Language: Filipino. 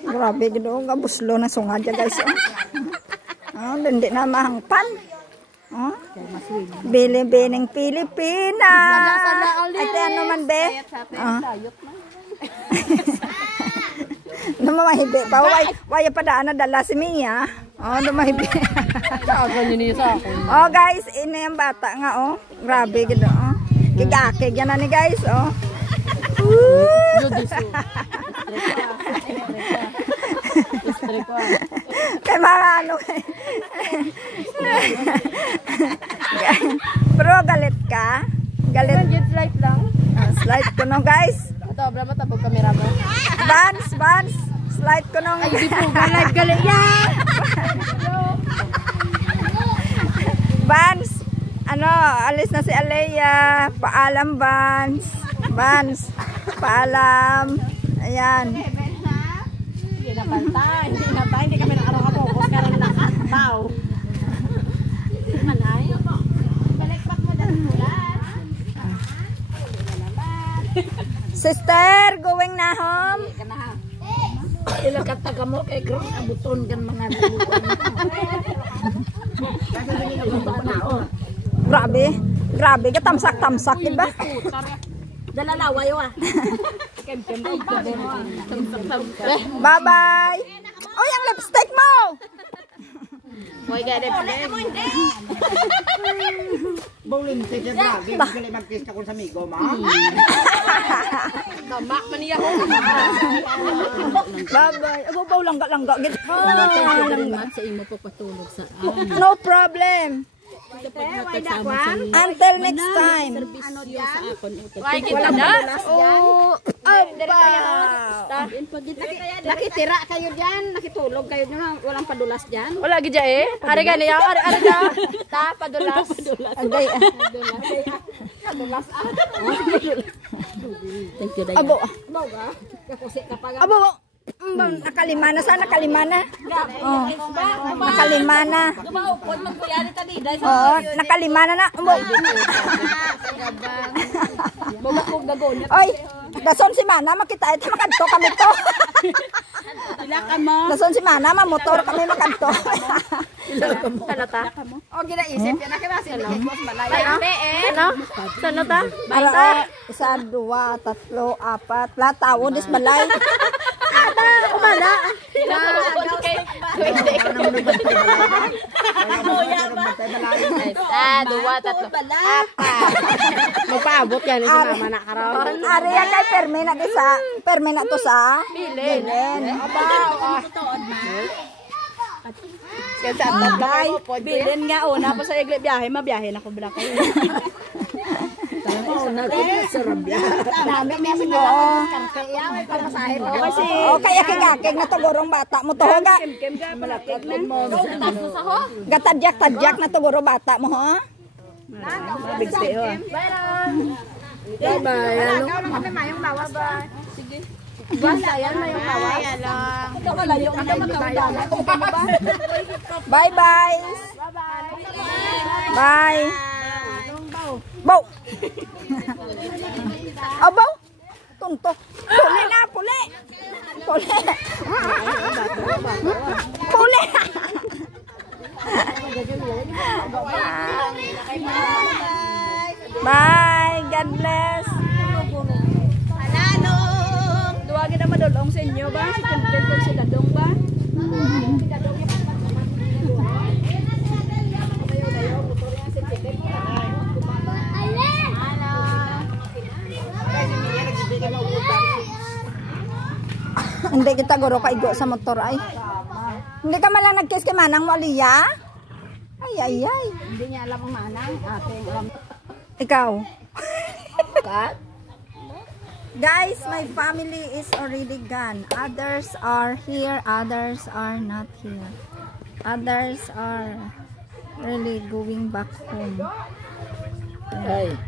Grabe gino nga buslo na sungad ya guys. Oh, hindi na mahangpan. Oh. Bili-bining Pilipina. Ate ano man be? Oh. Namamahibi pa. Waya pa daan na dala si Mia. Oh, namamahibi. Oh guys, ini yung bata nga oh. Grabe gino oh. Kigakig yan na ni guys oh. Kay mga ano Bro, galit ka? Galit? Slide lang. Slide ko no guys. Ito, abla mo tabog kamera mo. Bans. Slide ko no. Ay, di po, live galit yan. Bans, ano, alis na si Alea. Paalam, Bans. Bans, paalam. Ayan. Hindi na bantay. Hindi kami nakaraw-kapokos. Karoon na kataw. Manay. Balikpak mo dyan mulan. Sister, going na home? Ilang kataga mo kay Gros, abuton kan mga luluan. Grabe, katamsak-tamsak, diba? Dalalaway wa. Bye-bye! Oh, yung lipstick mo! Moy ga dep. Bowling ticket lagi, gali magpista ko sa amigo ma. Tamak man niya ho. Bye-bye. Abo ba langga-langga gid. Salamat sa imo pagpatulog sa amin. No problem. Until next time. Ano diyan? Why kita na? Oh, Nakitira kayo diyan, nakitulog kayo diyan, walang padulas diyan. Wala gid eh. Ari gani ya, ari da. Ta padulas. Agay. Padulas. Thank you, Day. Abo. Kakusi ka pa. Abo. Nakalima na sana, nakalima na. Oh. Nakalima na. Oh, nakalima na na. Oy, dason si Mana makita ito makanto kami to. Dason si Mana mamotor kami makanto. Salata. O ginaisip yan nakirasin ni Boss Malay. Ano? Salata. Ara, 1, 2, 3, 4, latawo dis balay. Umala. Dua, tatlo. Magpaabot yan sa mama na karon. Ari ya kay perme na to sa bilin. Kasi ang tablay, bilin nga una pa sa igli biyahe, mabiyahe na ko bila kayo. Nami kasi ko. Kasi kaya kigakig na to gorong bata mo to ga. Gatadyak na to gorong bata mo ho. Bye-bye. Sige. Basta yan na yung tawa. Ito malayo ka magkaudala. Bye-bye. Bye. Bow. Oh, bow. Tunto. Puli na, puli. Puli. Puli. Bye. God bless. Duwagin na madulong sa inyo ba? Si Tintin ko si Dadong ba? Hindi kita guro kaigo sa motor ay. Hindi ka malang nag-kiss kay Manang mo, Aliyah? Ay. Hindi niya alam ang manang. Ate, alam. Ikaw. Kat? Guys, my family is already gone. Others are here, others are not here. Others are really going back home. Ay.